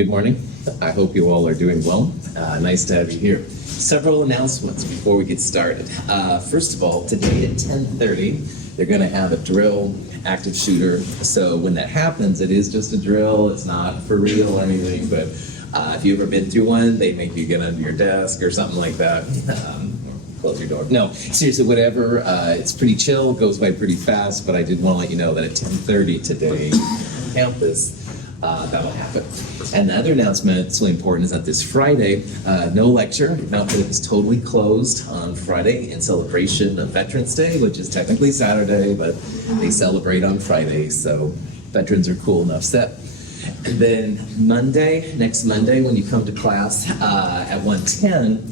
Good morning. I hope you all are doing well. Nice to have you here. Several announcements before we get started. First of all, today at 10:30, they're going to have a drill, active shooter. So when that happens, it is just a drill. It's not for real or anything, but if you've ever been through one, they make you get under your desk or something like that. Close your door. No, seriously, whatever. It's pretty chill, goes by pretty fast, but I did want to let you know that at 10:30 today on campus, that'll happen. And the other announcement, it's really important, is that this Friday, no lecture. Mount Phillip is totally closed on Friday in celebration of Veterans Day, which is technically Saturday, but they celebrate on Friday, so veterans are cool enough set. And then next Monday, when you come to class at 1:10,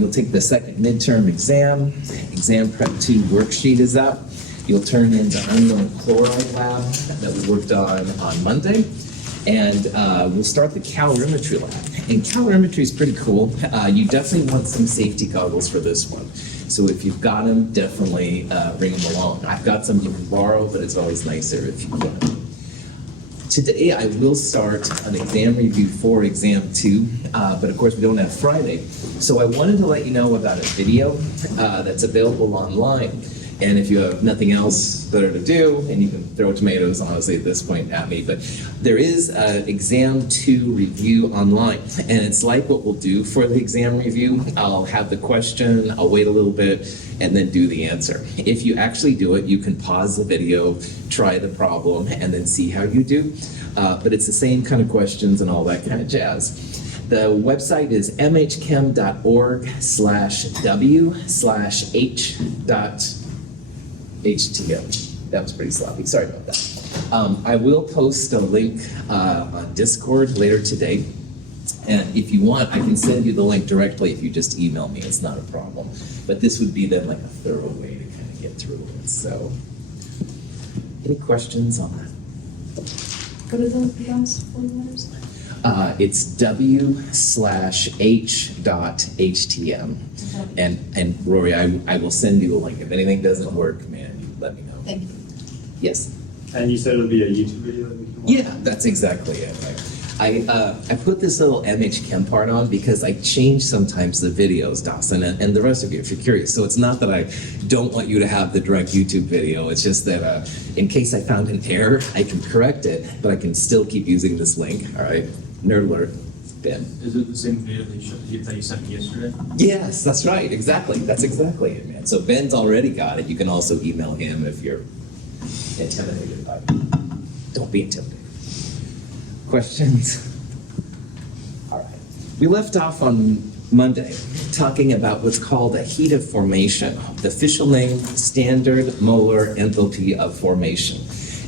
you'll take the second midterm exam. Exam Prep 2 worksheet is up. You'll turn in the unknown chloride lab that we worked on Monday. And we'll start the calorimetry lab. And calorimetry is pretty cool. You definitely want some safety goggles for this one. So if you've got them, definitely bring them along. I've got some you can borrow, but it's always nicer if you can. Today I will start an exam review for exam 2, but of course we don't have Friday. So I wanted to let you know about a video that's available online. And if you have nothing else better to do, and you can throw tomatoes, honestly, at this point at me, but there is an exam 2 review online. And it's like what we'll do for the exam review. I'll have the question, I'll wait a little bit, and then do the answer. If you actually do it, you can pause the video, try the problem, and then see how you do. But it's the same kind of questions and all that kind of jazz. The website is mhchem.org/w/h.htm. That was pretty sloppy. Sorry about that. I will post a link on Discord later today. And if you want, I can send you the link directly if you just email me. It's not a problem. But this would be then like a thorough way to kind of get through it. So, any questions on that? What are the last 4 letters? It's w/h.htm. And Rory, I will send you a link. If anything doesn't work, man, you let me know. Thank you. Yes? And you said it would be a YouTube video that we can watch? Yeah, that's exactly it. I put this little MHChem part on because I change sometimes the videos, Dawson, and the rest of you, if you're curious. So it's not that I don't want you to have the direct YouTube video. It's just that in case I found an error, I can correct it, but I can still keep using this link. All right? Nerd alert. Ben. Is it the same video that you sent me yesterday? Yes, that's right. Exactly. That's exactly it, man. So Ben's already got it. You can also email him if you're intimidated by it. Don't be intimidated. Questions? All right. We left off on Monday talking about what's called a heat of formation. The official name, standard molar enthalpy of formation.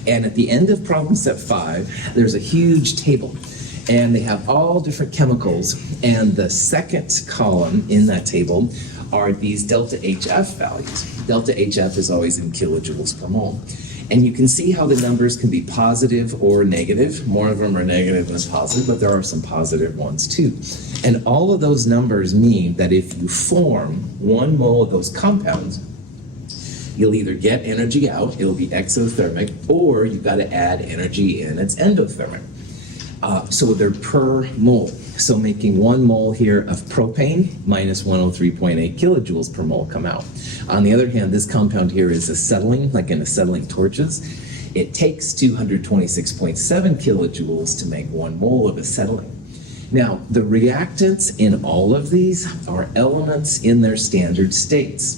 And at the end of problem set 5, there's a huge table. And they have all different chemicals. And the second column in that table are these delta HF values. Delta HF is always in kilojoules per mole. And you can see how the numbers can be positive or negative. More of them are negative than positive, but there are some positive ones too. And all of those numbers mean that if you form 1 mole of those compounds, you'll either get energy out, it'll be exothermic, or you've got to add energy in, it's endothermic. So they're per mole. So making 1 mole here of propane minus 103.8 kilojoules per mole come out. On the other hand, this compound here is acetylene, like in acetylene torches. It takes 226.7 kilojoules to make 1 mole of acetylene. Now, the reactants in all of these are elements in their standard states.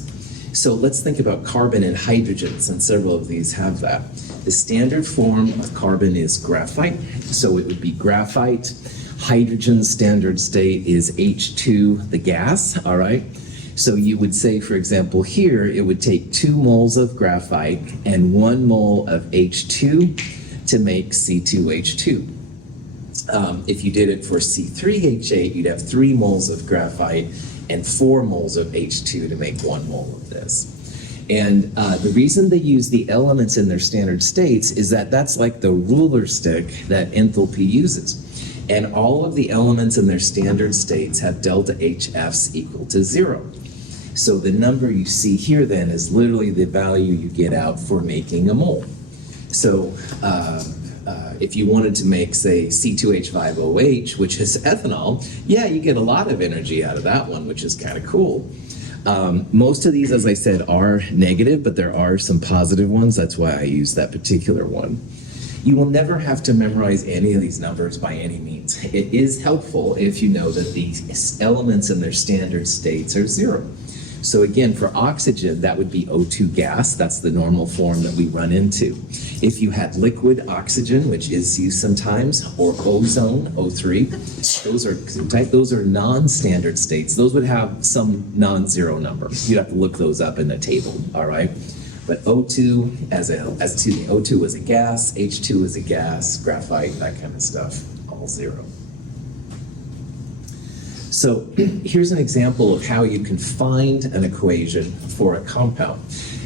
So let's think about carbon and hydrogen, since several of these have that. The standard form of carbon is graphite, so it would be graphite. Hydrogen's standard state is H2, the gas, all right? So you would say, for example, here, it would take 2 moles of graphite and 1 mole of H2 to make C2H2. If you did it for C3H8, you'd have 3 moles of graphite and 4 moles of H2 to make 1 mole of this. And the reason they use the elements in their standard states is that that's like the ruler stick that enthalpy uses. And all of the elements in their standard states have delta HFs equal to 0. So the number you see here then is literally the value you get out for making a mole. So if you wanted to make, say, C2H5OH, which is ethanol, yeah, you get a lot of energy out of that one, which is kind of cool. Most of these, as I said, are negative, but there are some positive ones. That's why I use that particular one. You will never have to memorize any of these numbers by any means. It is helpful if you know that these elements in their standard states are zero. So again, for oxygen, that would be O2 gas. That's the normal form that we run into. If you had liquid oxygen, which is used sometimes, or ozone, O3, those are non-standard states. Those would have some non-zero number. You'd have to look those up in the table, all right? But O2 O2 is a gas, H2 is a gas, graphite, that kind of stuff, all zero. So here's an example of how you can find an equation for a compound.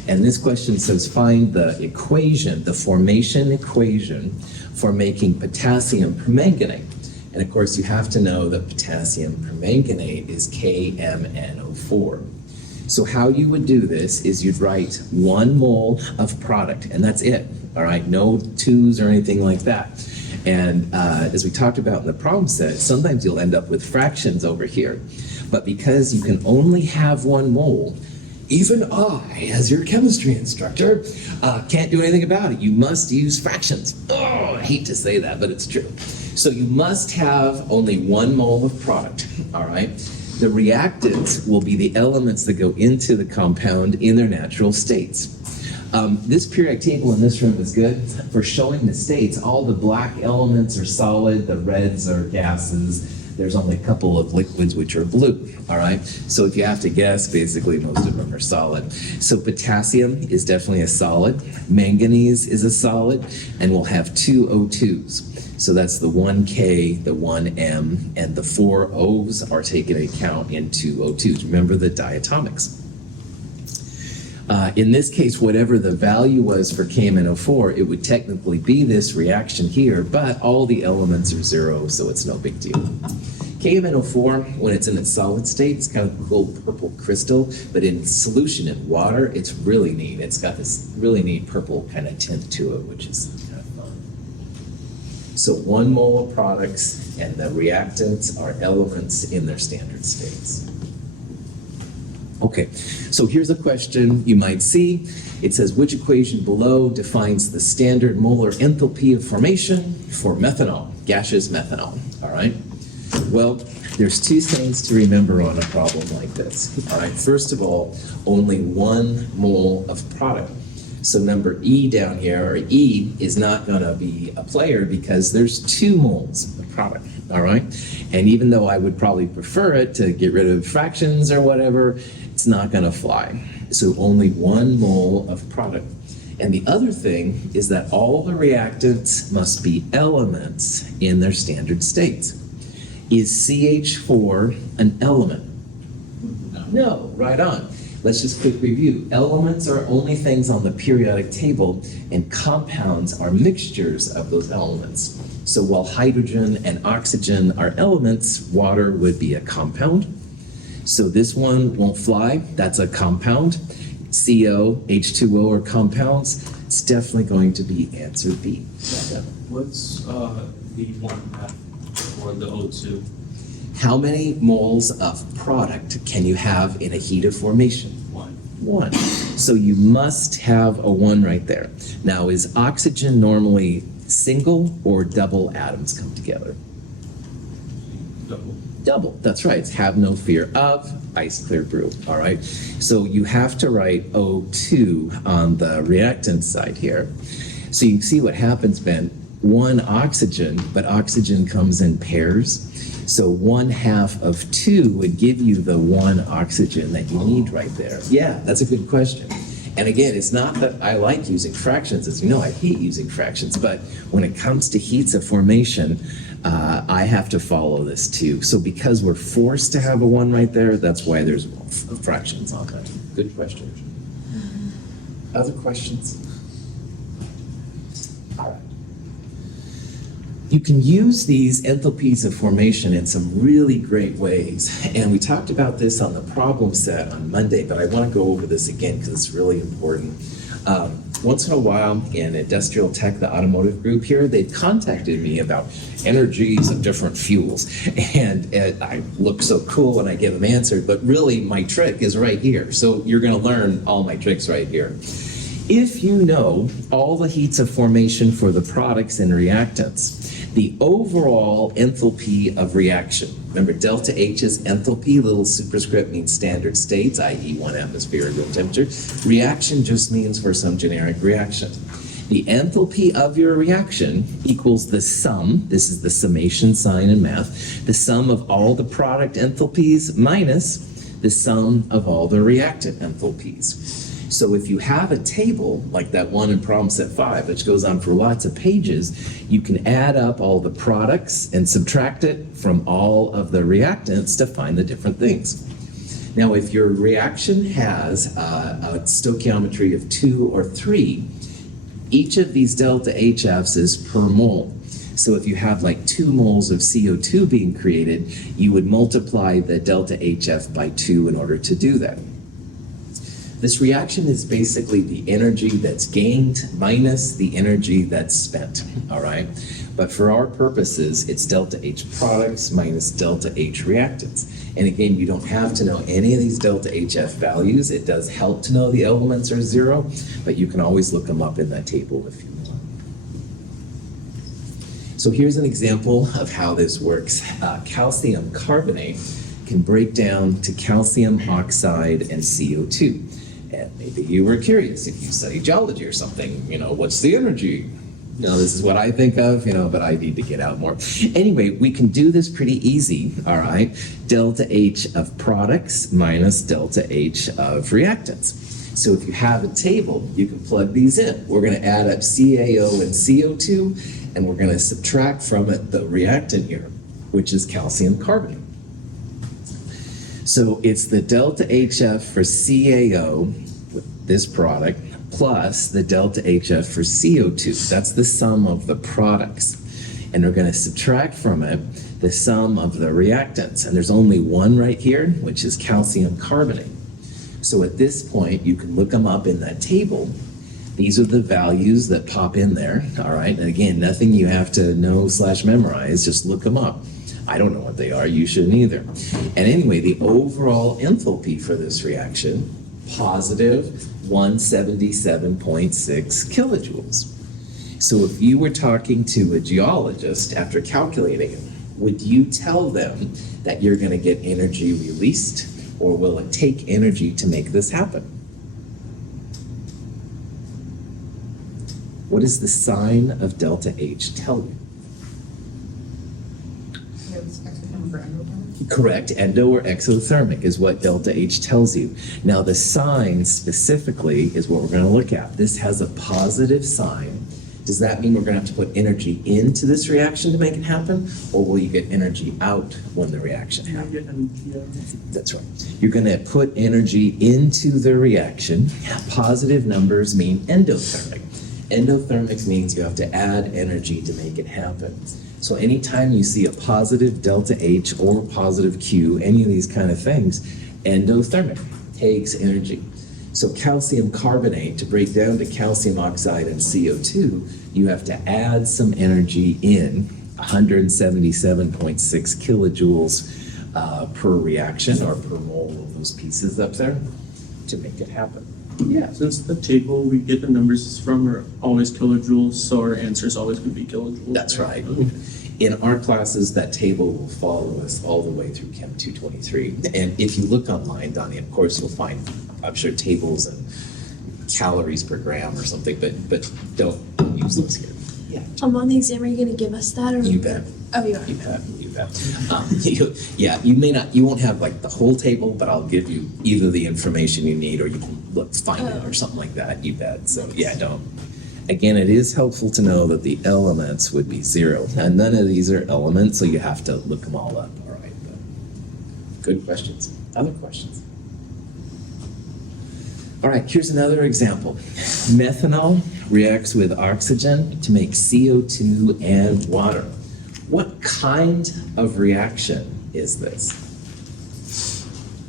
And this question says find the equation, the formation equation for making potassium permanganate. And of course you have to know that potassium permanganate is KMnO4. So how you would do this is you'd write 1 mole of product, and that's it, all right? No twos or anything like that. And as we talked about in the problem set, sometimes you'll end up with fractions over here. But because you can only have 1 mole, even I, as your chemistry instructor, can't do anything about it. You must use fractions. Oh, I hate to say that, but it's true. So you must have only 1 mole of product, all right? The reactants will be the elements that go into the compound in their natural states. This periodic table in this room is good for showing the states. All the black elements are solid, the reds are gases. There's only a couple of liquids which are blue, all right? So if you have to guess, basically most of them are solid. So potassium is definitely a solid, manganese is a solid, and we'll have 2 O2s. So that's the 1K, the 1M, and the 4 O's are taken into account into O2s. Remember the diatomics. In this case, whatever the value was for KMnO4, it would technically be this reaction here, but all the elements are zero, so it's no big deal. KMnO4, when it's in its solid state, it's kind of a cool purple crystal, but in solution in water, it's really neat. It's got this really neat purple kind of tint to it, which is kind of fun. So 1 mole of products, and the reactants are elements in their standard states. Okay, so here's a question you might see. It says, which equation below defines the standard molar enthalpy of formation for methanol, gaseous methanol, all right? Well, there's 2 things to remember on a problem like this, all right? First of all, only 1 mole of product. So number E down here, or E, is not gonna be a player because there's 2 moles of product, all right? And even though I would probably prefer it to get rid of fractions or whatever, it's not gonna fly. So only 1 mole of product. And the other thing is that all the reactants must be elements in their standard states. Is CH4 an element? No, right on. Let's just quick review. Elements are only things on the periodic table, and compounds are mixtures of those elements. So while hydrogen and oxygen are elements, water would be a compound. So this one won't fly, that's a compound. CO, H2O are compounds. It's definitely going to be answer B. What's the 1 or the O2? How many moles of product can you have in a heat of formation? 1. So you must have a 1 right there. Now, is oxygen normally single or double atoms come together? Double. Double, that's right. It's have no fear of, ice clear brew, all right? So you have to write O2 on the reactant side here. So you can see what happens, Ben. 1 oxygen, but oxygen comes in pairs. So 1/2 of 2 would give you the 1 oxygen that you need right there. Yeah, that's a good question. And again, it's not that I like using fractions. As you know, I hate using fractions. But when it comes to heats of formation, I have to follow this too. So because we're forced to have a 1 right there, that's why there's fractions on that. Good question. Other questions? All right. You can use these enthalpies of formation in some really great ways. And we talked about this on the problem set on Monday, but I want to go over this again because it's really important. once in a while in Industrial Tech, the automotive group here, they've contacted me about energies of different fuels. And I look so cool when I give them answers, but really my trick is right here. So you're going to learn all my tricks right here. If you know all the heats of formation for the products and reactants, the overall enthalpy of reaction, remember delta H is enthalpy, little superscript means standard states, i.e. 1 atmosphere at room temperature. Reaction just means for some generic reaction. The enthalpy of your reaction equals the sum, this is the summation sign in math, the sum of all the product enthalpies minus the sum of all the reactant enthalpies. So if you have a table like that one in problem set 5, which goes on for lots of pages, you can add up all the products and subtract it from all of the reactants to find the different things. Now, if your reaction has a stoichiometry of 2 or 3, each of these delta HFs is per mole. So if you have like 2 moles of CO2 being created, you would multiply the delta HF by 2 in order to do that. This reaction is basically the energy that's gained minus the energy that's spent, all right? But for our purposes, it's delta H products minus delta H reactants. And again, you don't have to know any of these delta HF values. It does help to know the elements are 0, but you can always look them up in that table if you want. So here's an example of how this works. Calcium carbonate can break down to calcium oxide and CO2. And maybe you were curious if you study geology or something, what's the energy? This is what I think of, but I need to get out more. Anyway, we can do this pretty easy, all right? Delta H of products minus delta H of reactants. So if you have a table, you can plug these in. We're going to add up CaO and CO2, and we're going to subtract from it the reactant here, which is calcium carbonate. So it's the delta HF for CaO, with this product, plus the delta HF for CO2. That's the sum of the products. And we're going to subtract from it the sum of the reactants. And there's only one right here, which is calcium carbonate. So at this point, you can look them up in that table. These are the values that pop in there, all right? And again, nothing you have to know/memorize, just look them up. I don't know what they are, you shouldn't either. And anyway, the overall enthalpy for this reaction, positive 177.6 kilojoules. So if you were talking to a geologist after calculating it, would you tell them that you're going to get energy released, or will it take energy to make this happen? What does the sign of delta H tell you? Correct, endo or exothermic is what delta H tells you. Now the sign specifically is what we're going to look at. This has a positive sign. Does that mean we're going to have to put energy into this reaction to make it happen? Or will you get energy out when the reaction happens? That's right. You're going to put energy into the reaction. Positive numbers mean endothermic. Endothermic means you have to add energy to make it happen. So anytime you see a positive delta H or positive Q, any of these kind of things, endothermic, takes energy. So calcium carbonate, to break down to calcium oxide and CO2, you have to add some energy in, 177.6 kilojoules per reaction or per mole of those pieces up there to make it happen. Yeah, since the table we get the numbers from are always kilojoules, so our answer is always going to be kilojoules. That's right. Okay. In our classes, that table will follow us all the way through Chem 223. And if you look online, Donnie, of course, you'll find, I'm sure, tables and calories per gram or something, but don't use those here. Yeah. On the exam, are you going to give us that? Or? You bet. Oh, you are. You bet. You bet. You won't have like the whole table, but I'll give you either the information you need or you can find it or something like that. You bet. So yeah, don't. Again, it is helpful to know that the elements would be 0. And none of these are elements, so you have to look them all up. All right. But good questions. Other questions? All right, here's another example. Methanol reacts with oxygen to make CO2 and water. What kind of reaction is this?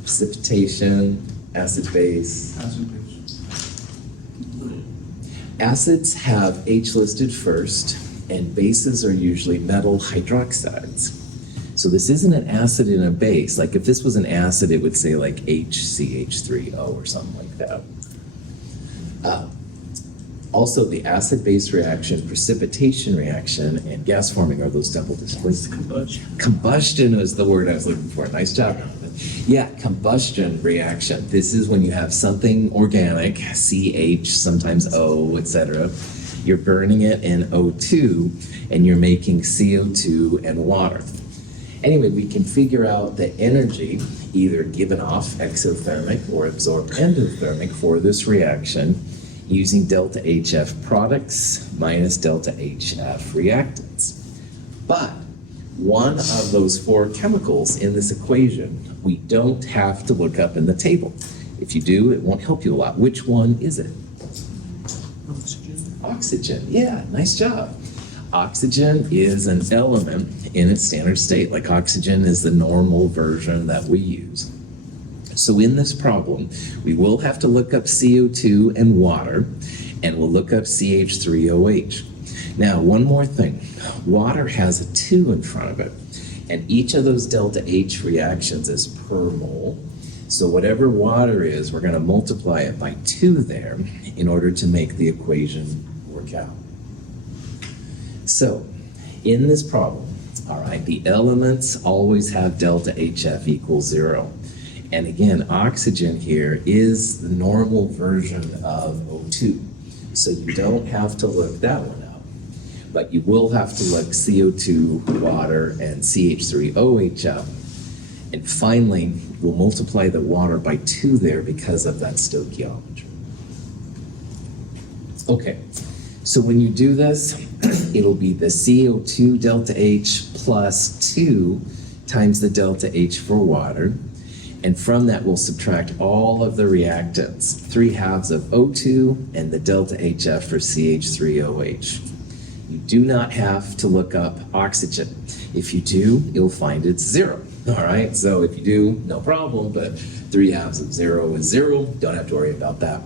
Precipitation, acid-base. Acid-base. Acids have H listed first, and bases are usually metal hydroxides. So this isn't an acid and a base. Like if this was an acid, it would say like HCH3O or something like that. Also, the acid-base reaction, precipitation reaction, and gas forming are those double displacement. Combustion was the word I was looking for. Nice job. Yeah, combustion reaction. This is when you have something organic, CH, sometimes O, etc. You're burning it in O2, and you're making CO2 and water. Anyway, we can figure out the energy either given off exothermic or absorbed endothermic for this reaction using delta HF products minus delta HF reactants. But one of those four chemicals in this equation, we don't have to look up in the table. If you do, it won't help you a lot. Which one is it? Oxygen. Oxygen. Yeah, nice job. Oxygen is an element in its standard state. Like oxygen is the normal version that we use. So in this problem, we will have to look up CO2 and water, and we'll look up CH3OH. Now, one more thing. Water has a 2 in front of it, and each of those delta H reactions is per mole. So whatever water is, we're going to multiply it by 2 there in order to make the equation work out. So, in this problem, all right, the elements always have delta HF equals 0. And again, oxygen here is the normal version of O2. So you don't have to look that one up. But you will have to look CO2, water, and CH3OH up. And finally, we'll multiply the water by 2 there because of that stoichiometry. Okay, so when you do this, it'll be the CO2 delta H plus 2 times the delta H for water. And from that, we'll subtract all of the reactants, 3/2 of O2 and the delta HF for CH3OH. You do not have to look up oxygen. If you do, you'll find it's 0. All right, so if you do, no problem, but 3/2 of 0 is 0. Don't have to worry about that.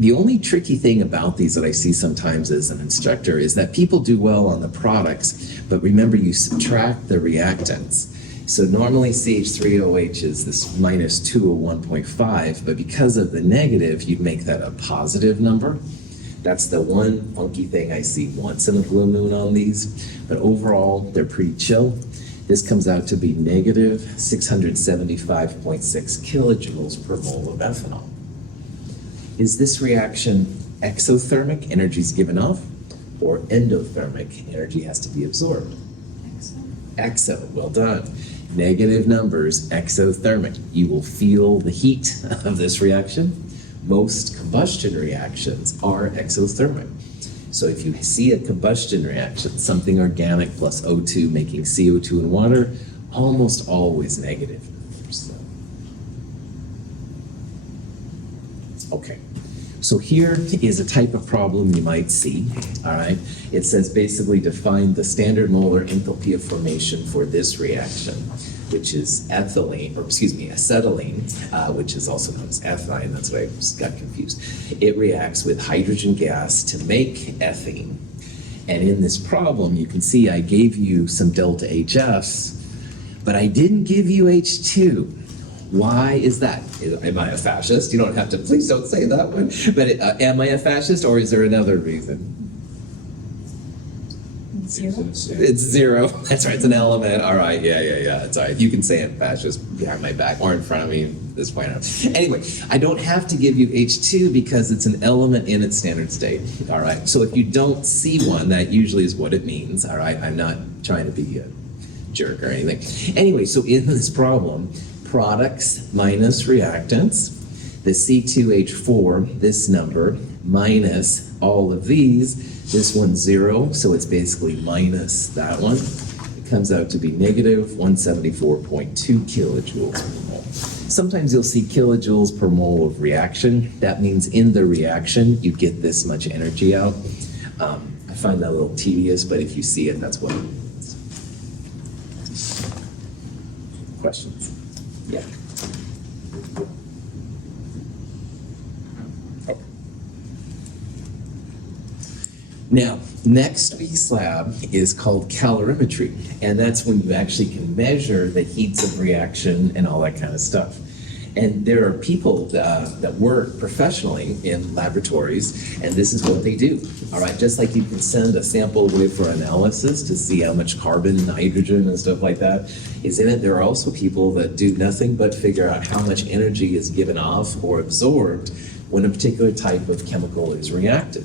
The only tricky thing about these that I see sometimes as an instructor is that people do well on the products, but remember you subtract the reactants. So normally CH3OH is this minus 2 of 1.5, but because of the negative, you'd make that a positive number. That's the one funky thing I see once in a blue moon on these, but overall, they're pretty chill. This comes out to be negative 675.6 kilojoules per mole of ethanol. Is this reaction exothermic, energy is given off, or endothermic, energy has to be absorbed? Exo, well done. Negative numbers, exothermic. You will feel the heat of this reaction. Most combustion reactions are exothermic. So if you see a combustion reaction, something organic plus O2 making CO2 and water, almost always negative numbers. Okay. So here is a type of problem you might see, all right? It says basically define the standard molar enthalpy of formation for this reaction, which is acetylene, which is also known as ethine. That's what I just got confused. It reacts with hydrogen gas to make ethene. And in this problem, you can see I gave you some delta HFs, but I didn't give you H2. Why is that? Am I a fascist? You don't have to, please don't say that one. But am I a fascist, or is there another reason? 0. It's 0. That's right, it's an element. All right, yeah. It's all right. You can say I'm fascist behind my back or in front of me at this point. Anyway, I don't have to give you H2 because it's an element in its standard state. All right, so if you don't see one, that usually is what it means. All right, I'm not trying to be a jerk or anything. Anyway, so in this problem, products minus reactants, the C2H4, this number, minus all of these, this one's 0, so it's basically minus that one. It comes out to be negative 174.2 kilojoules per mole. Sometimes you'll see kilojoules per mole of reaction. That means in the reaction, you get this much energy out. I find that a little tedious, but if you see it, that's what it means. Questions? Yeah. Okay. Now, next week's lab is called calorimetry, and that's when you actually can measure the heats of reaction and all that kind of stuff. And there are people that work professionally in laboratories, and this is what they do. All right, just like you can send a sample away for analysis to see how much carbon, nitrogen, and stuff like that is in it, there are also people that do nothing but figure out how much energy is given off or absorbed when a particular type of chemical is reacted.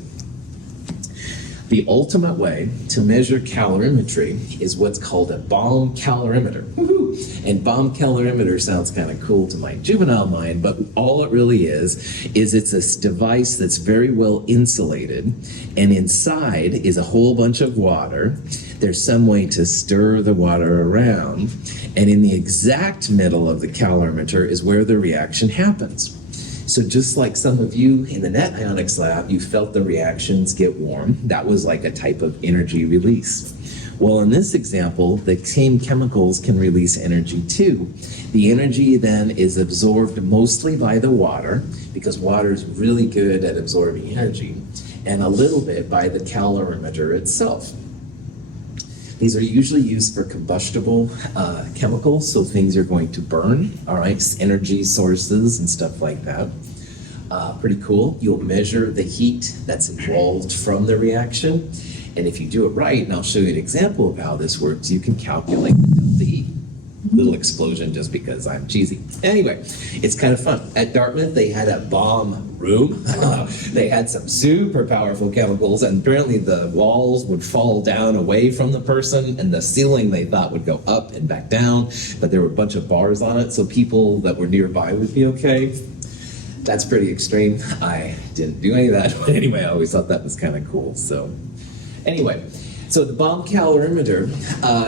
The ultimate way to measure calorimetry is what's called a bomb calorimeter. Woo-hoo! And bomb calorimeter sounds kind of cool to my juvenile mind, but all it really is it's a device that's very well insulated, and inside is a whole bunch of water. There's some way to stir the water around, and in the exact middle of the calorimeter is where the reaction happens. So just like some of you in the net ionics lab, you felt the reactions get warm. That was like a type of energy release. Well, in this example, the same chemicals can release energy too. The energy then is absorbed mostly by the water, because water is really good at absorbing energy, and a little bit by the calorimeter itself. These are usually used for combustible chemicals, so things are going to burn, all right, energy sources and stuff like that. Pretty cool. You'll measure the heat that's involved from the reaction, and if you do it right, and I'll show you an example of how this works, you can calculate the delta E. Little explosion just because I'm cheesy. Anyway, it's kind of fun. At Dartmouth, they had a bomb room. They had some super powerful chemicals, and apparently the walls would fall down away from the person, and the ceiling they thought would go up and back down, but there were a bunch of bars on it, so people that were nearby would be okay. That's pretty extreme. I didn't do any of that, but anyway, I always thought that was kind of cool. So anyway, so the bomb calorimeter,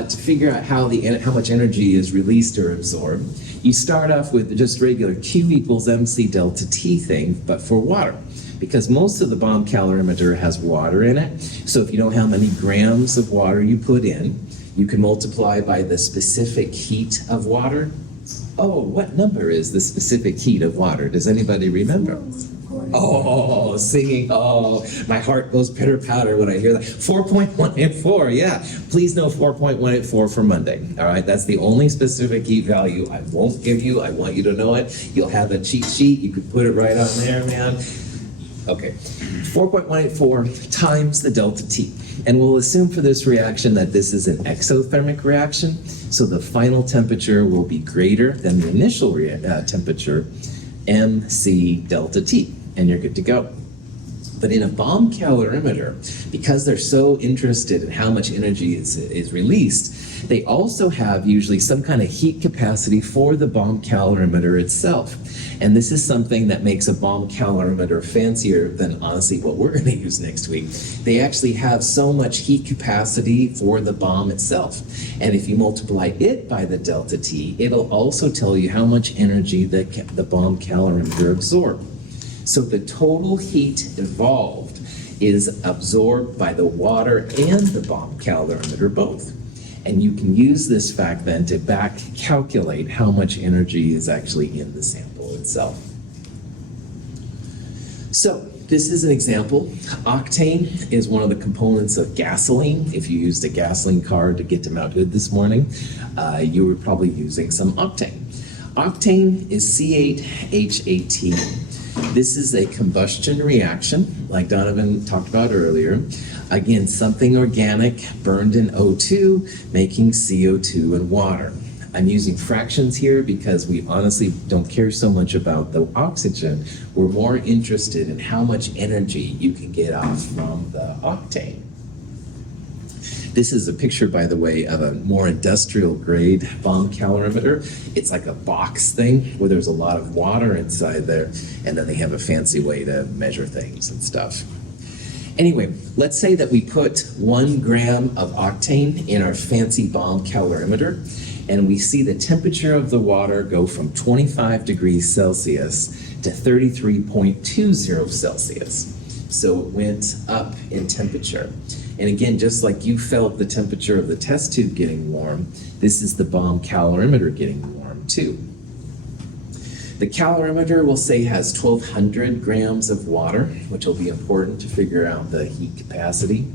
to figure out how much energy is released or absorbed, you start off with just regular Q equals MC delta T thing, but for water. Because most of the bomb calorimeter has water in it, so if you know how many grams of water you put in, you can multiply by the specific heat of water. Oh, what number is the specific heat of water? Does anybody remember? Oh, singing. Oh, my heart goes pitter-patter when I hear that. 4.184, yeah. Please know 4.184 for Monday. All right, that's the only specific heat value I won't give you. I want you to know it. You'll have a cheat sheet. You can put it right on there, man. Okay, 4.184 times the delta T. And we'll assume for this reaction that this is an exothermic reaction, so the final temperature will be greater than the initial temperature, MC delta T, and you're good to go. But in a bomb calorimeter, because they're so interested in how much energy is released, they also have usually some kind of heat capacity for the bomb calorimeter itself. And this is something that makes a bomb calorimeter fancier than honestly what we're going to use next week. They actually have so much heat capacity for the bomb itself. And if you multiply it by the delta T, it'll also tell you how much energy the bomb calorimeter absorbed. So the total heat evolved is absorbed by the water and the bomb calorimeter both. And you can use this fact then to back calculate how much energy is actually in the sample itself. So this is an example. Octane is one of the components of gasoline. If you used a gasoline car to get to Mount Hood this morning, you were probably using some octane. Octane is C8H18. This is a combustion reaction, like Donovan talked about earlier. Again, something organic burned in O2, making CO2 and water. I'm using fractions here because we honestly don't care so much about the oxygen. We're more interested in how much energy you can get off from the octane. This is a picture, by the way, of a more industrial grade bomb calorimeter. It's like a box thing where there's a lot of water inside there, and then they have a fancy way to measure things and stuff. Anyway, let's say that we put 1 gram of octane in our fancy bomb calorimeter, and we see the temperature of the water go from 25 degrees Celsius to 33.20 Celsius. So it went up in temperature. And again, just like you felt the temperature of the test tube getting warm, this is the bomb calorimeter getting warm too. The calorimeter, we'll say, has 1,200 grams of water, which will be important to figure out the heat capacity.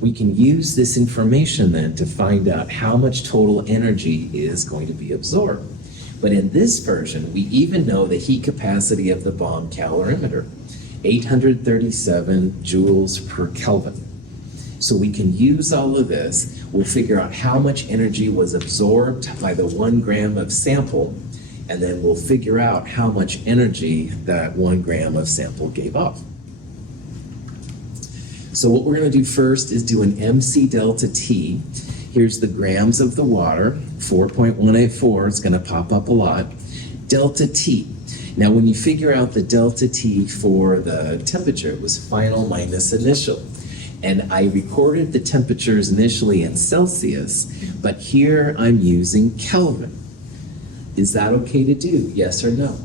We can use this information then to find out how much total energy is going to be absorbed. But in this version, we even know the heat capacity of the bomb calorimeter, 837 joules per Kelvin. So we can use all of this. We'll figure out how much energy was absorbed by the 1 gram of sample, and then we'll figure out how much energy that 1 gram of sample gave off. So what we're going to do first is do an MC delta T. Here's the grams of the water, 4.184. It's going to pop up a lot. Delta T. Now when you figure out the delta T for the temperature, it was final minus initial. And I recorded the temperatures initially in Celsius, but here I'm using Kelvin. Is that okay to do? Yes or no?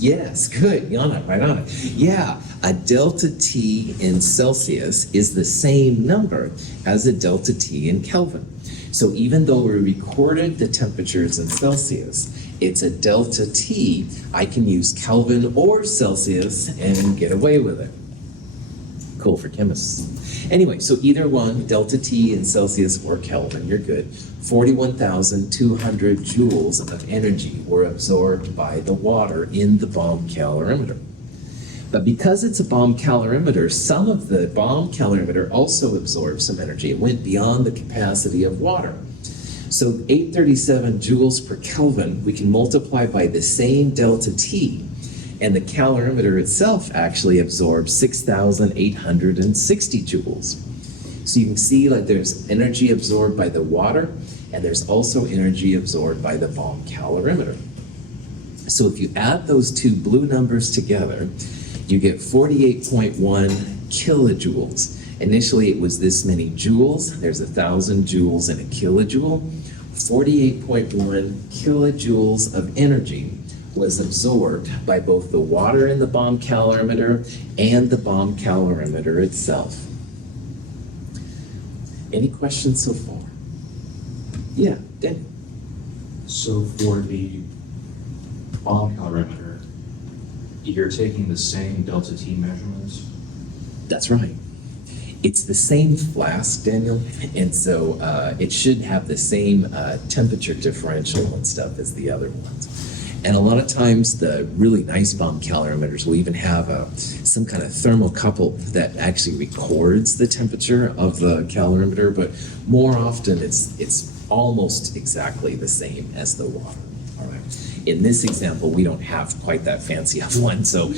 Yes, good. You're on it, right on it. Yeah, a delta T in Celsius is the same number as a delta T in Kelvin. So even though we recorded the temperatures in Celsius, it's a delta T. I can use Kelvin or Celsius and get away with it. Cool for chemists. Anyway, so either one, delta T in Celsius or Kelvin, you're good. 41,200 joules of energy were absorbed by the water in the bomb calorimeter. But because it's a bomb calorimeter, some of the bomb calorimeter also absorbed some energy. It went beyond the capacity of water. So 837 joules per Kelvin, we can multiply by the same delta T, and the calorimeter itself actually absorbs 6,860 joules. So you can see like there's energy absorbed by the water, and there's also energy absorbed by the bomb calorimeter. So if you add those two blue numbers together, you get 48.1 kilojoules. Initially it was this many joules. There's 1,000 joules in a kilojoule. 48.1 kilojoules of energy was absorbed by both the water in the bomb calorimeter and the bomb calorimeter itself. Any questions so far? Yeah, Dan. So for the bomb calorimeter, you're taking the same delta T measurements? That's right. It's the same flask, Daniel, and so it should have the same temperature differential and stuff as the other ones. And a lot of times the really nice bomb calorimeters will even have some kind of thermocouple that actually records the temperature of the calorimeter, but more often it's almost exactly the same as the water. All right. In this example, we don't have quite that fancy of one, so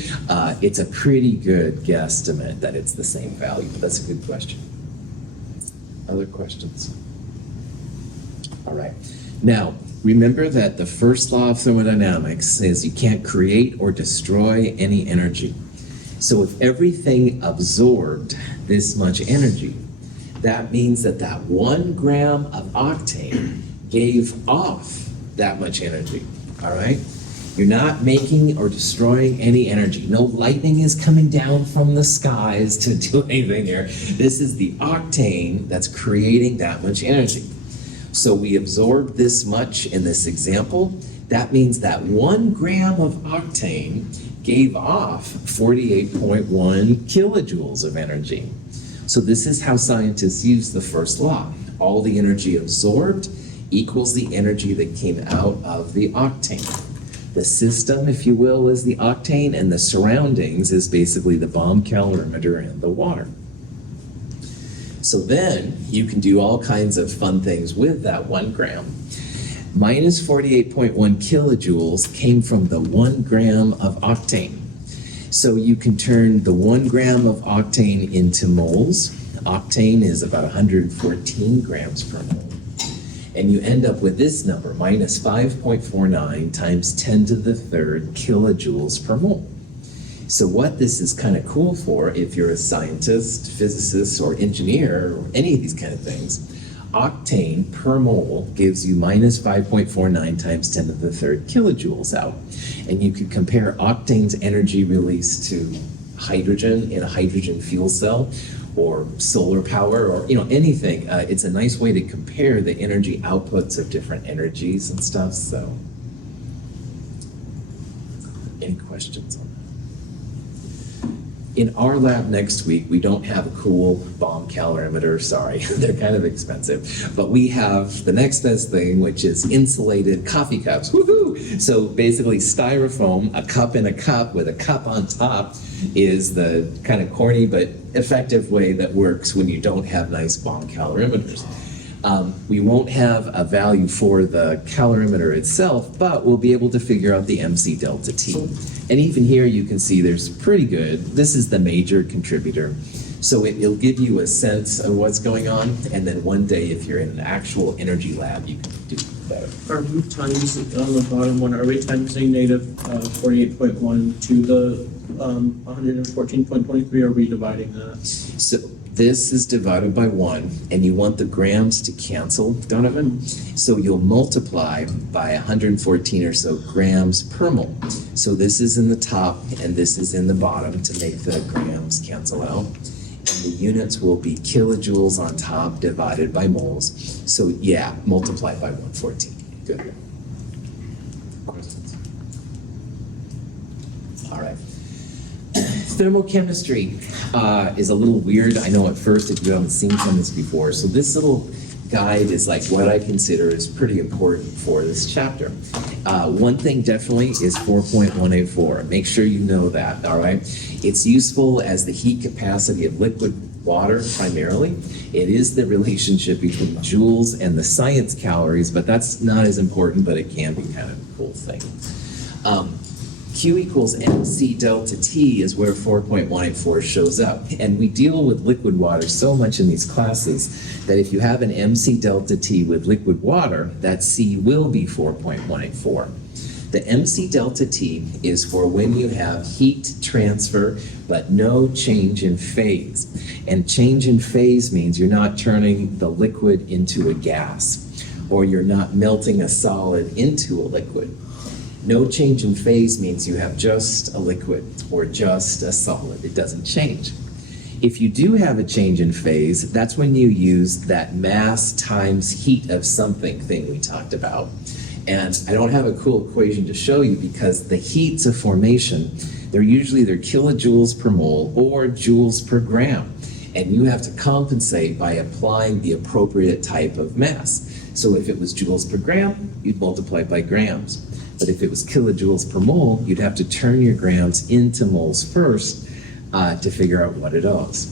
it's a pretty good guesstimate that it's the same value, but that's a good question. Other questions? All right. Now, remember that the first law of thermodynamics says you can't create or destroy any energy. So if everything absorbed this much energy, that means that 1 gram of octane gave off that much energy, all right? You're not making or destroying any energy. No lightning is coming down from the skies to do anything here. This is the octane that's creating that much energy. So we absorbed this much in this example. That means that 1 gram of octane gave off 48.1 kilojoules of energy. So this is how scientists use the first law. All the energy absorbed equals the energy that came out of the octane. The system, if you will, is the octane, and the surroundings is basically the bomb calorimeter and the water. So then you can do all kinds of fun things with that 1 gram. Minus 48.1 kilojoules came from the 1 gram of octane. So you can turn the 1 gram of octane into moles. Octane is about 114 grams per mole. And you end up with this number, minus 5.49 times 10 to the third kilojoules per mole. So what this is kind of cool for, if you're a scientist, physicist, or engineer, or any of these kind of things, octane per mole gives you minus 5.49 times 10 to the third kilojoules out. And you could compare octane's energy release to hydrogen in a hydrogen fuel cell, or solar power, or anything. It's a nice way to compare the energy outputs of different energies and stuff. So Any questions on that? In our lab next week, we don't have a cool bomb calorimeter, sorry, they're kind of expensive. But we have the next best thing, which is insulated coffee cups. Woohoo! So basically styrofoam, a cup in a cup with a cup on top is the kind of corny but effective way that works when you don't have nice bomb calorimeters. We won't have a value for the calorimeter itself, but we'll be able to figure out the MC delta T. And even here you can see there's pretty good. This is the major contributor. So it'll give you a sense of what's going on, and then one day if you're in an actual energy lab, you can do better. Are we times on the bottom one, are we timesing negative 48.1 to the 114.23, or are we dividing that? So this is divided by 1, and you want the grams to cancel, Donovan. So you'll multiply by 114 or so grams per mole. So this is in the top, and this is in the bottom to make the grams cancel out. And the units will be kilojoules on top divided by moles. So yeah, multiply by 114. Good. Questions? All right. Thermochemistry is a little weird, I know at first, if you haven't seen some of this before. So this little guide is like what I consider is pretty important for this chapter. One thing definitely is 4.184. Make sure you know that, all right? It's useful as the heat capacity of liquid water primarily. It is the relationship between joules and the science calories, but that's not as important, but it can be kind of a cool thing. Q equals MC delta T is where 4.184 shows up. And we deal with liquid water so much in these classes that if you have an MC delta T with liquid water, that C will be 4.184. The MC delta T is for when you have heat transfer but no change in phase. And change in phase means you're not turning the liquid into a gas, or you're not melting a solid into a liquid. No change in phase means you have just a liquid or just a solid. It doesn't change. If you do have a change in phase, that's when you use that mass times heat of something thing we talked about. And I don't have a cool equation to show you because the heats of formation, they're usually either kilojoules per mole or joules per gram. And you have to compensate by applying the appropriate type of mass. So if it was joules per gram, you'd multiply by grams. But if it was kilojoules per mole, you'd have to turn your grams into moles first to figure out what it is.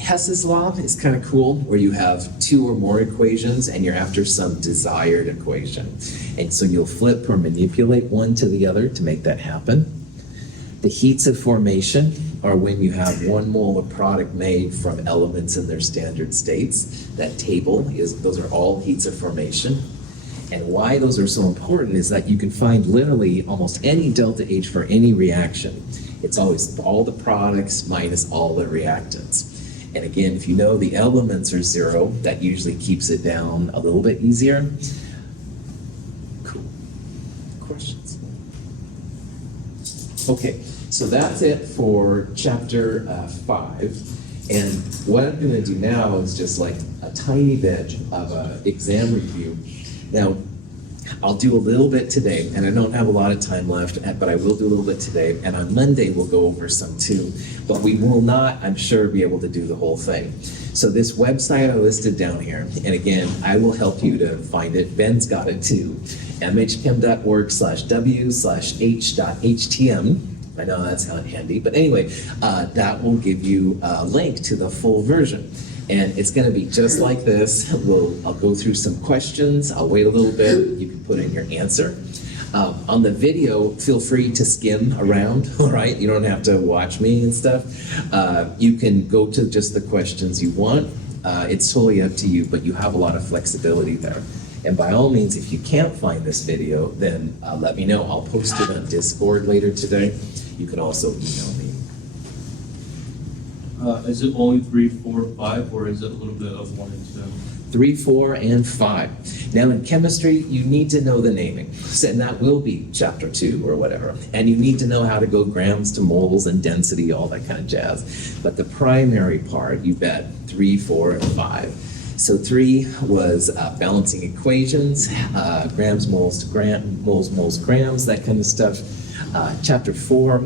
Hess's law is kind of cool, where you have two or more equations and you're after some desired equation. And so you'll flip or manipulate one to the other to make that happen. The heats of formation are when you have 1 mole of product made from elements in their standard states. That table those are all heats of formation. And why those are so important is that you can find literally almost any delta H for any reaction. It's always all the products minus all the reactants. And again, if you know the elements are 0, that usually keeps it down a little bit easier. Cool. Questions? Okay, so that's it for chapter 5. And what I'm going to do now is just like a tiny bit of an exam review. Now, I'll do a little bit today, and I don't have a lot of time left, but I will do a little bit today, and on Monday we'll go over some too. But we will not, I'm sure, be able to do the whole thing. So this website I listed down here, and again, I will help you to find it. Ben's got it too. mhchem.org/w/h.htm. I know that's not handy, but anyway, that will give you a link to the full version. And it's going to be just like this. I'll go through some questions. I'll wait a little bit. You can put in your answer. On the video, feel free to skim around, all right? You don't have to watch me and stuff. You can go to just the questions you want. It's totally up to you, but you have a lot of flexibility there. And by all means, if you can't find this video, then let me know. I'll post it on Discord later today. You can also email me. Is it only 3, 4, 5, or is it a little bit of 1 and 2? 3, 4, and 5. Now in chemistry, you need to know the naming, and that will be chapter 2 or whatever. And you need to know how to go grams to moles and density, all that kind of jazz. But the primary part, you bet, 3, 4, and 5. So 3 was balancing equations, grams, moles, moles, grams, that kind of stuff. Chapter 4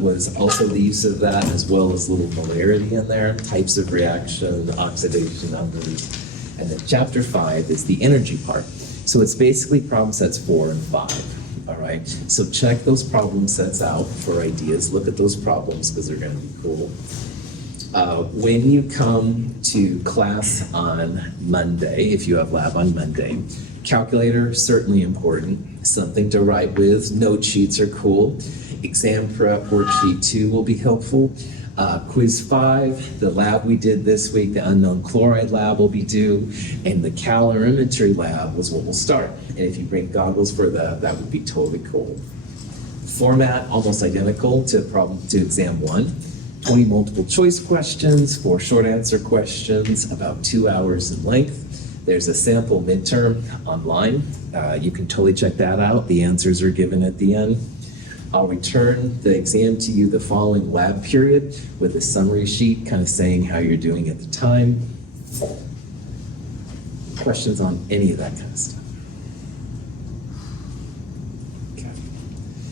was also the use of that, as well as little molarity in there, types of reaction, oxidation, unreleased. And then chapter 5 is the energy part. So it's basically problem sets 4 and 5. All right, so check those problem sets out for ideas. Look at those problems because they're going to be cool. When you come to class on Monday, if you have lab on Monday, calculator, certainly important. Something to write with. Note sheets are cool. Exam prep worksheet 2 will be helpful. Quiz 5, the lab we did this week, the unknown chloride lab will be due, and the calorimetry lab was what will start. And if you bring goggles for that, that would be totally cool. Format, almost identical to exam 1. 20 multiple choice questions, 4 short answer questions, about 2 hours in length. There's a sample midterm online. You can totally check that out. The answers are given at the end. I'll return the exam to you the following lab period with a summary sheet kind of saying how you're doing at the time. Questions on any of that kind of stuff? Okay.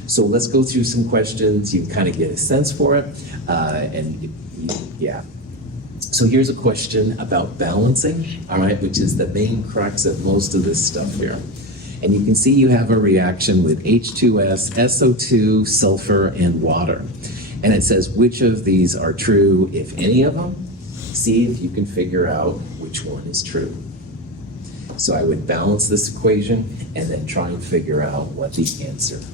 So let's go through some questions. You can kind of get a sense for it. Yeah. So here's a question about balancing, all right, which is the main crux of most of this stuff here. And you can see you have a reaction with H2S, SO2, sulfur, and water. And it says which of these are true, if any of them. See if you can figure out which one is true. So I would balance this equation and then try and figure out what the answer is.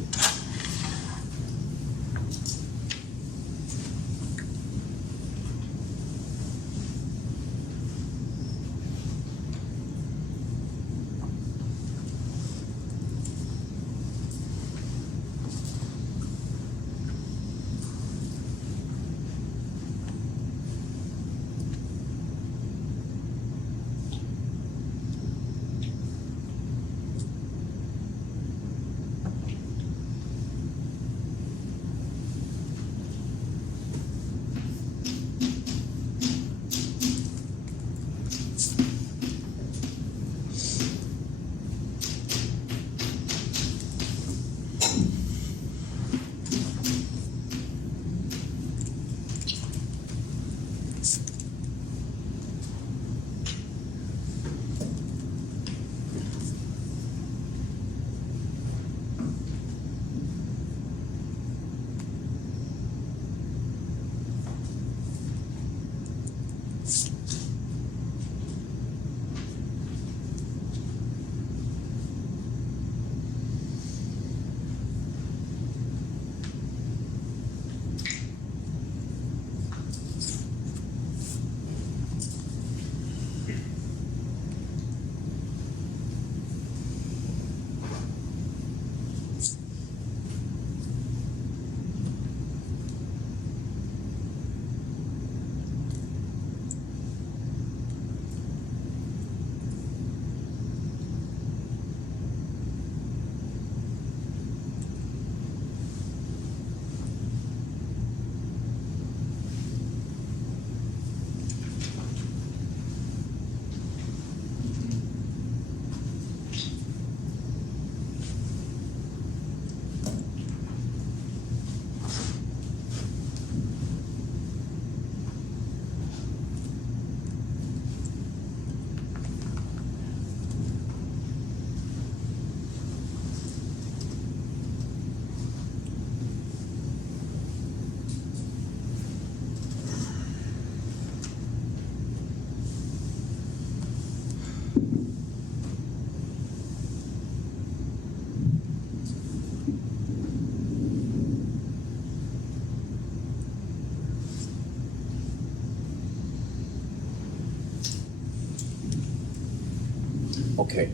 Okay,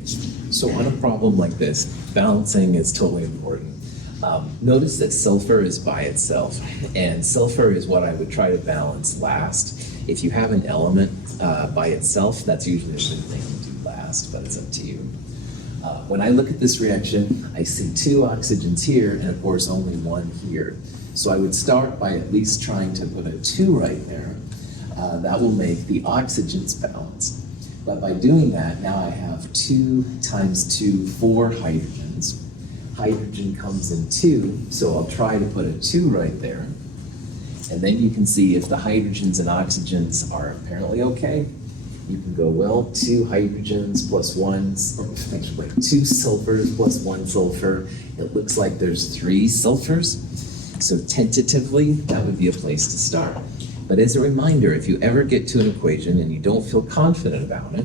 so on a problem like this, balancing is totally important. Notice that sulfur is by itself, and sulfur is what I would try to balance last. If you have an element by itself, that's usually a good thing to do last, but it's up to you. When I look at this reaction, I see 2 oxygens here, and of course only 1 here. So I would start by at least trying to put a 2 right there. That will make the oxygens balance. But by doing that, now I have 2 times 2, 4 hydrogens. Hydrogen comes in 2, so I'll try to put a 2 right there. And then you can see if the hydrogens and oxygens are apparently okay. You can go, well, 2 hydrogens plus 1, or actually, 2 sulfurs plus 1 sulfur. It looks like there's 3 sulfurs. So tentatively, that would be a place to start. But as a reminder, if you ever get to an equation and you don't feel confident about it,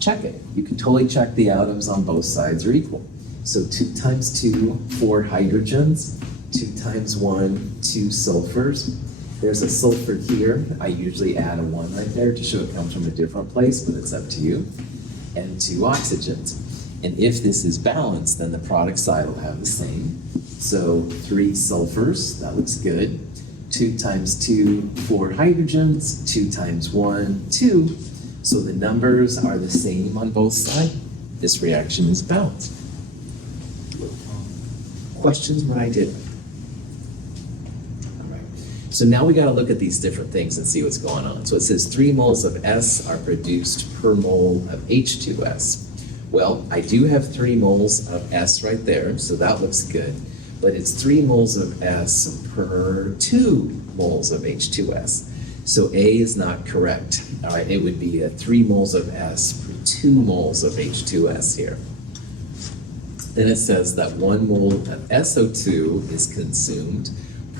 check it. You can totally check the atoms on both sides are equal. So 2 times 2, 4 hydrogens, 2 times 1, 2 sulfurs. There's a sulfur here. I usually add a 1 right there to show it comes from a different place, but it's up to you. And 2 oxygens. And if this is balanced, then the product side will have the same. So 3 sulfurs, that looks good. 2 times 2, 4 hydrogens, 2 times 1, 2. So the numbers are the same on both sides. This reaction is balanced. Questions what I did? All right. So now we got to look at these different things and see what's going on. So it says 3 moles of S are produced per mole of H2S. Well, I do have 3 moles of S right there, so that looks good. But it's 3 moles of S per 2 moles of H2S. So A is not correct. All right, it would be 3 moles of S per 2 moles of H2S here. Then it says that 1 mole of SO2 is consumed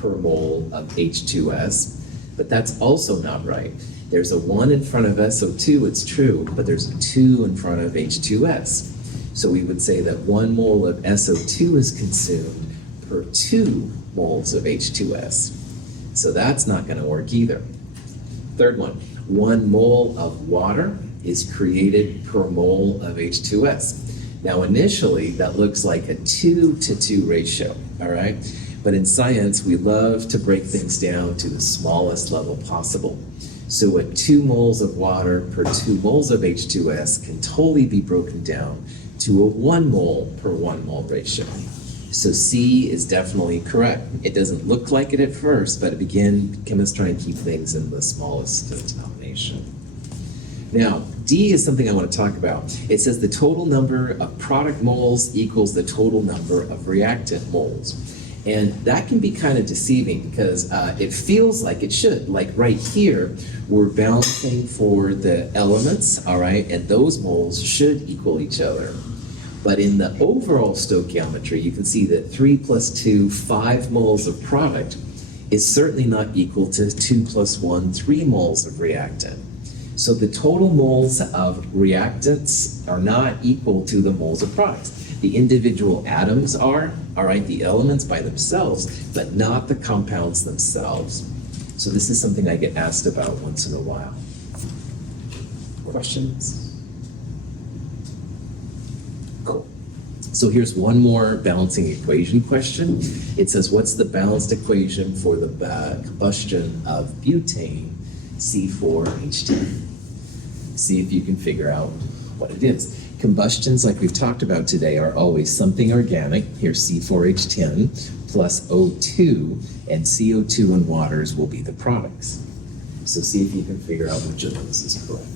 per mole of H2S, but that's also not right. There's a 1 in front of SO2, it's true, but there's a 2 in front of H2S. So we would say that 1 mole of SO2 is consumed per 2 moles of H2S. So that's not going to work either. Third one, 1 mole of water is created per mole of H2S. Now initially that looks like a 2 to 2 ratio, all right? But in science we love to break things down to the smallest level possible. So 2 moles of water per 2 moles of H2S can totally be broken down to a 1 mole per 1 mole ratio. So C is definitely correct. It doesn't look like it at first, but again, chemists try and keep things in the smallest denomination. Now, D is something I want to talk about. It says the total number of product moles equals the total number of reactant moles. And that can be kind of deceiving because it feels like it should. Like right here, we're balancing for the elements, all right, and those moles should equal each other. But in the overall stoichiometry, you can see that 3 plus 2, 5 moles of product is certainly not equal to 2 plus 1, 3 moles of reactant. So the total moles of reactants are not equal to the moles of products. The individual atoms are, all right, the elements by themselves, but not the compounds themselves. So this is something I get asked about once in a while. Questions? Cool. So here's one more balancing equation question. It says, what's the balanced equation for the combustion of butane, C4H10? See if you can figure out what it is. Combustions, like we've talked about today, are always something organic. Here's C4H10 plus O2, and CO2 and waters will be the products. So see if you can figure out which of those is correct.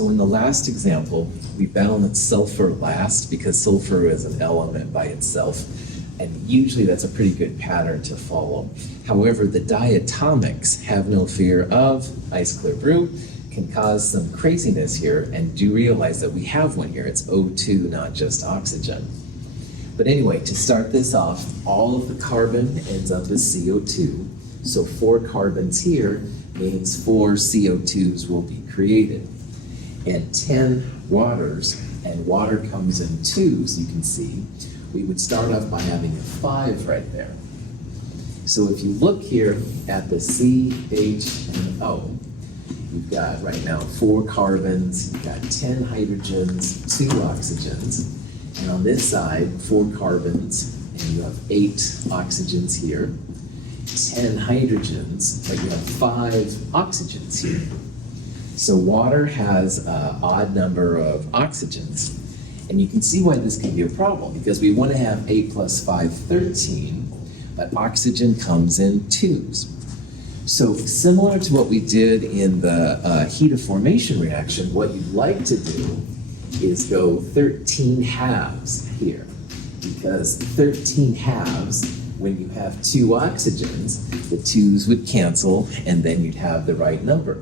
So in the last example, we balanced sulfur last because sulfur is an element by itself, and usually that's a pretty good pattern to follow. However, the diatomics, have no fear of, ice clear brew, can cause some craziness here, and do realize that we have one here. It's O2, not just oxygen. But anyway, to start this off, all of the carbon ends up as CO2. So 4 carbons here means 4 CO2s will be created. And 10 waters, and water comes in 2s, you can see, we would start off by having a 5 right there. So if you look here at the C, H, and O, you've got right now 4 carbons, you've got 10 hydrogens, 2 oxygens, and on this side, 4 carbons, and you have 8 oxygens here, 10 hydrogens, but you have 5 oxygens here. So water has an odd number of oxygens, and you can see why this can be a problem, because we want to have 8 plus 5, 13, but oxygen comes in 2s. So similar to what we did in the heat of formation reaction, what you'd like to do is go 13 halves here, because 13 halves, when you have 2 oxygens, the 2s would cancel, and then you'd have the right number.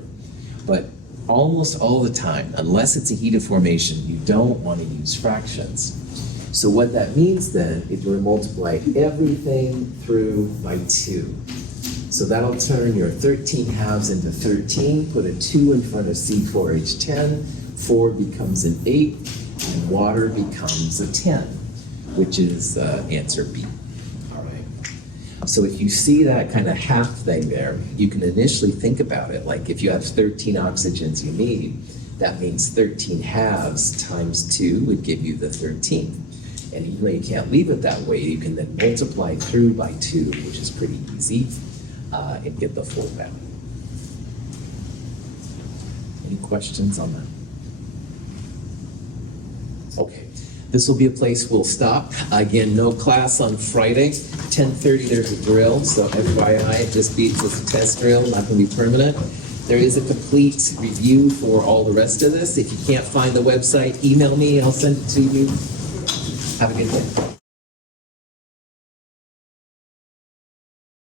But almost all the time, unless it's a heat of formation, you don't want to use fractions. So what that means then is you're going to multiply everything through by 2. So that'll turn your 13 halves into 13, put a 2 in front of C4H10, 4 becomes an 8, and water becomes a 10, which is answer B. All right. So if you see that kind of half thing there, you can initially think about it like if you have 13 oxygens you need, that means 13 halves times 2 would give you the 13. And even though you can't leave it that way, you can then multiply through by 2, which is pretty easy, and get the full value. Any questions on that? Okay, this will be a place we'll stop. Again, no class on Friday. 10:30 there's a drill, so FYI, it just beats as a test drill, not going to be permanent. There is a complete review for all the rest of this. If you can't find the website, email me, I'll send it to you. Have a good day.